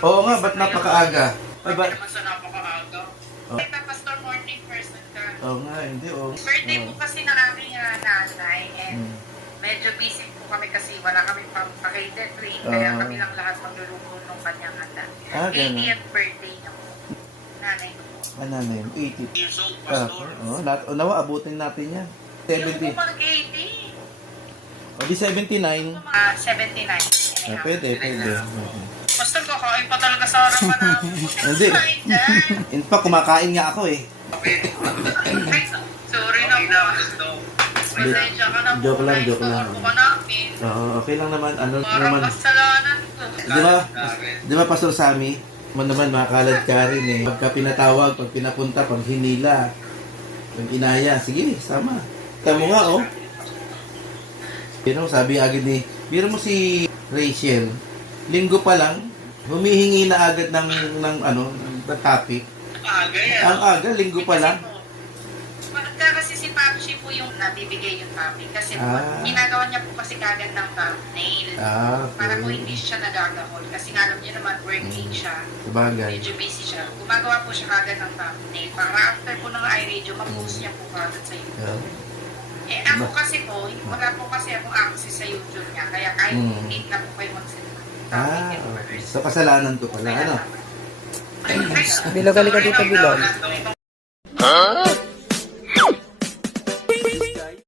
Oo nga, ba't napakaaga? Ay, ba? Naman sa napakaaga. Oh. Pastor, morning person ka. Oo nga, hindi, oo. Birthday po kasi ng aking nanay and Hmm. medyo busy po kami kasi wala kami pang-cater train kaya kami lang lahat magluluto ng kanyang handa. Ah, ganun. 80th birthday na po. Nanay ko po. Ano na yun? 80. Years old, Pastor. Nawa, abutin natin yan. Yung 70. po mag-80. O di 79. 79. Ah, pwede, pwede. Pastor, kakain pa talaga sa harapan namin. Hindi. Kain dyan. In fact, kumakain nga ako eh. Ay, sorry na po. Pasensya ka na po. Joke lang, joke lang. Naistorbo ka namin. Oo, okay lang naman. Ano Parang naman. kasalanan ko. Di ba, Pastor Sammy? Mo naman, makalad ka rin eh. Pagka pinatawag, pag pinapunta, pag hinila, pag inaya, sige, sama. Tama nga, oh. Pero sabi agad ni, biro mo si Rachel, linggo pa lang, humihingi na agad ng ano, ng topic. Aga yan. Ang aga, linggo pa lang. Pagka kasi si Papsi po yung nabibigay yung topic. Kasi po, ginagawa niya po kasi kagad ng thumbnail. Para po Okay. hindi siya nagagahol. Kasi nga alam niyo naman, working siya. Sabagay. Medyo busy siya. Gumagawa po siya kagad ng thumbnail. Para after po ng iRadio, mag-post niya po kagad sa YouTube. Eh ako kasi po, wala po kasi akong access sa YouTube niya. Kaya kahit late na po kayo mag-send ng topic and Okay. words. So, kasalanan ko pala, ano? Ay, Bilog, halika dito, Bilog. sorry na,